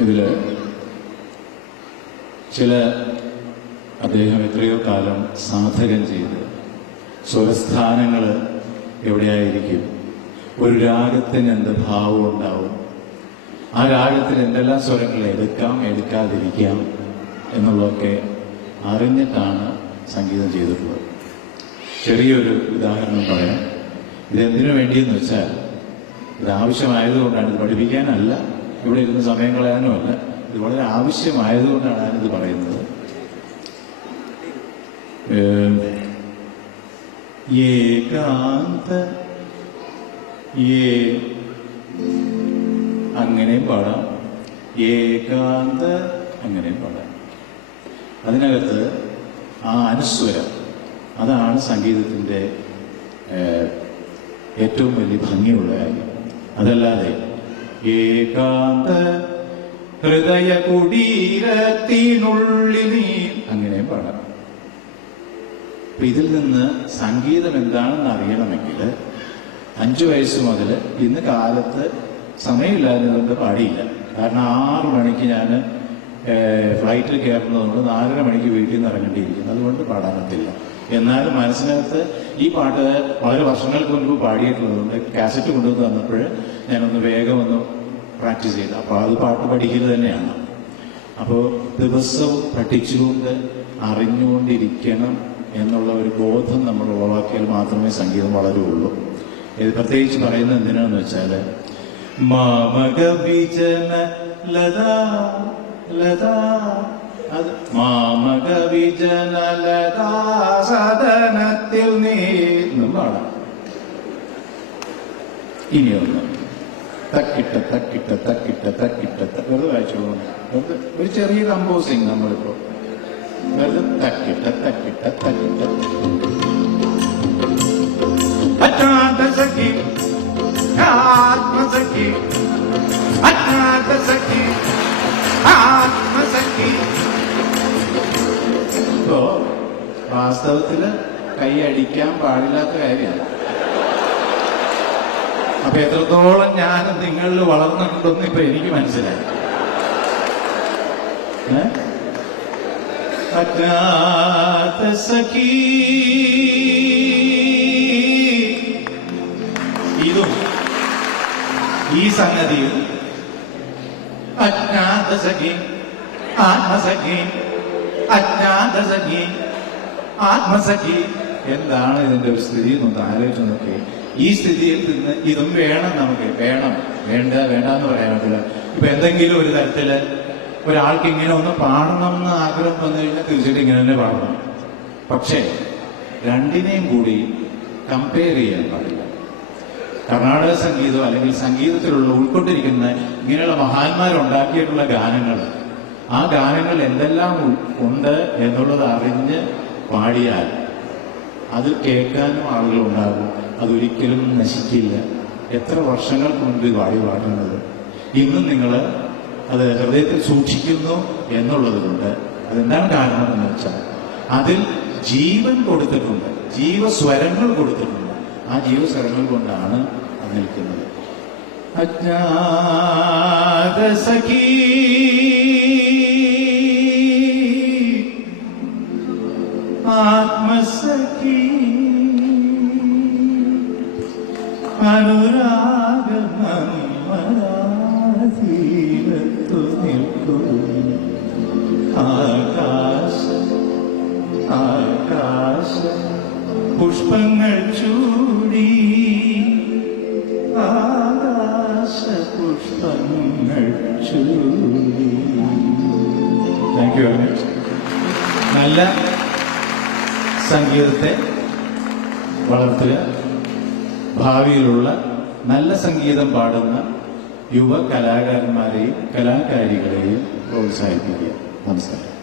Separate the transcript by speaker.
Speaker 1: ഇതിൽ ചില അദ്ദേഹം എത്രയോ കാലം സാധകം ചെയ്ത് സ്വരസ്ഥാനങ്ങൾ എവിടെയായിരിക്കും? ഒരു രാഗത്തിന് എന്ത് ഭാവം ഉണ്ടാവും? ആ രാഗത്തിൽ എന്തെല്ലാം സ്വരങ്ങൾ എടുക്കാം എടുക്കാതിരിക്കാം എന്നുള്ളതൊക്കെ അറിഞ്ഞിട്ടാണ് സംഗീതം ചെയ്തിട്ടുള്ളത്. ചെറിയൊരു ഉദാഹരണം പറയാം. ഇതെന്തിനു വേണ്ടിയെന്ന് വെച്ചാൽ ഇത് ആവശ്യമായതുകൊണ്ടാണ് ഇത് പഠിപ്പിക്കാനല്ല. ഇവിടെ ഇരുന്ന് സമയം കളയാനുമല്ല. ഇത് വളരെ ആവശ്യമായതുകൊണ്ടാണ് ഞാനിത് പറയുന്നത്. ഏകാന്ത ഏ അങ്ങനെയും പാടാം. ഏകാന്ത അങ്ങനെയും പാടാം. അതിനകത്ത് ആ അനുസ്വരം അതാണ് സംഗീതത്തിന്റെ ഏറ്റവും വലിയ ഭംഗിയുള്ള കാര്യം. അതല്ലാതെ ഏകാന്ത ഹൃദയ കുടീരത്തിനുള്ളിൽ നീ. അങ്ങനെയും പാടാം. ഇതിൽ നിന്ന് സംഗീതം എന്താണെന്ന് അറിയണമെങ്കിൽ അഞ്ചു വയസ്സ് മുതൽ ഇന്ന് കാലത്ത് സമയമില്ലാത്തതുകൊണ്ട് പാടിയില്ല. കാരണം ആറു മണിക്ക് ഞാൻ ഫ്ലൈറ്റിൽ കയറുന്നതുകൊണ്ട് നാലര മണിക്ക് വീട്ടിൽ നിന്ന് ഇറങ്ങേണ്ടിയിരിക്കുന്നു. അതുകൊണ്ട് പാടാനത്തില്ല എന്നാലും മനസ്സിനകത്ത് ഈ പാട്ട് വളരെ വർഷങ്ങൾക്ക് മുൻപ് പാടിയിട്ടുള്ളതുകൊണ്ട് കാസറ്റ് കൊണ്ടുവന്ന് തന്നപ്പോൾ ഞാനൊന്ന് വേഗം ഒന്ന് പ്രാക്ടീസ് ചെയ്തു. അപ്പോൾ അത് പാട്ട് പഠിക്കൽ തന്നെയാണ്. അപ്പോൾ ദിവസവും പഠിച്ചുകൊണ്ട് അറിഞ്ഞുകൊണ്ടിരിക്കണം എന്നുള്ള ഒരു ബോധം നമ്മൾ ഉളവാക്കിയാൽ മാത്രമേ സംഗീതം വളരുള്ളൂ ഇത് പ്രത്യേകിച്ച് പറയുന്നത് എന്തിനാന്ന് വെച്ചാൽ മാമക വിജന ലതാ ലതാ അത് മാമക ലതാ സദനത്തിൽ നീ എന്നും പാടാം ഇനിയൊന്ന്. തക്കിട്ട തക്കിട്ട തക്കിട്ട തക്കിട്ട വെറുതെ വായിച്ചോളൂ ഒരു ചെറിയ കമ്പോസിങ് നമ്മളിപ്പോ. വെറുതെ തക്കിട്ട തക്കിട്ട തക്കിട്ട. വാസ്തവത്തിൽ കൈ അടിക്കാൻ പാടില്ലാത്ത കാര്യമാണ്. അപ്പൊ എത്രത്തോളം ഞാൻ നിങ്ങളിൽ വളർന്നിട്ടുണ്ടെന്ന് ഇപ്പൊ എനിക്ക് മനസ്സിലായി. സഖി. ഇതും ഈ സംഗതിയും അജ്ഞാത സഖി ആത്മസഖി അജ്ഞാത സഖി ആത്മസഖി. എന്താണ് ഇതിന്റെ ഒരു സ്ഥിതി എന്നൊന്ന് ആലോചിച്ച് നോക്കി ഈ സ്ഥിതിയിൽ നിന്ന് ഇതും വേണം നമുക്ക്. വേണം. വേണ്ട വേണ്ട എന്ന് പറയാൻ പറ്റില്ല. ഇപ്പൊ എന്തെങ്കിലും ഒരു തരത്തിൽ ഒരാൾക്ക് ഇങ്ങനെ ഒന്ന് പാടണം എന്ന് ആഗ്രഹം വന്നു കഴിഞ്ഞാൽ തീർച്ചയായിട്ടും ഇങ്ങനെ തന്നെ പാടണം. പക്ഷേ രണ്ടിനെയും കൂടി കമ്പയർ ചെയ്യാൻ പാടില്ല. കർണാടക സംഗീതം അല്ലെങ്കിൽ സംഗീതത്തിലുള്ള ഉൾക്കൊണ്ടിരിക്കുന്ന ഇങ്ങനെയുള്ള മഹാന്മാരുണ്ടാക്കിയിട്ടുള്ള ഗാനങ്ങൾ ആ ഗാനങ്ങൾ എന്തെല്ലാം ഉണ്ട് എന്നുള്ളത് അറിഞ്ഞ് പാടിയാൽ അത് കേൾക്കാനും ആളുകൾ ഉണ്ടാകും. അതൊരിക്കലും നശിക്കില്ല. എത്ര വർഷങ്ങൾ കൊണ്ട് വാടി വാടുന്നത് ഇന്നും നിങ്ങൾ അത് ഹൃദയത്തിൽ സൂക്ഷിക്കുന്നു എന്നുള്ളത് കൊണ്ട് അതെന്താണ് കാരണം എന്ന് വെച്ചാൽ അതിൽ ജീവൻ കൊടുത്തിട്ടുണ്ട്. ജീവസ്വരങ്ങൾ കൊടുത്തിട്ടുണ്ട്. ആ ജീവസ്വരങ്ങൾ കൊണ്ടാണ് അത് നിൽക്കുന്നത്. അജ്ഞാത സഖീ. ആത്മസഖീ. അനുരാഗമീരത്തു നിൽക്കൂ ആകാശ ആകാശ പുഷ്പങ്ങൾ ചൂടി ആകാശ പുഷ്പങ്ങൾ ചൂടി. താങ്ക് യു നല്ല സംഗീതത്തെ വളർത്തുക. ഭാവിയിലുള്ള നല്ല സംഗീതം പാടുന്ന യുവ കലാകാരന്മാരെയും കലാകാരികളെയും പ്രോത്സാഹിപ്പിക്കുക. നമസ്കാരം.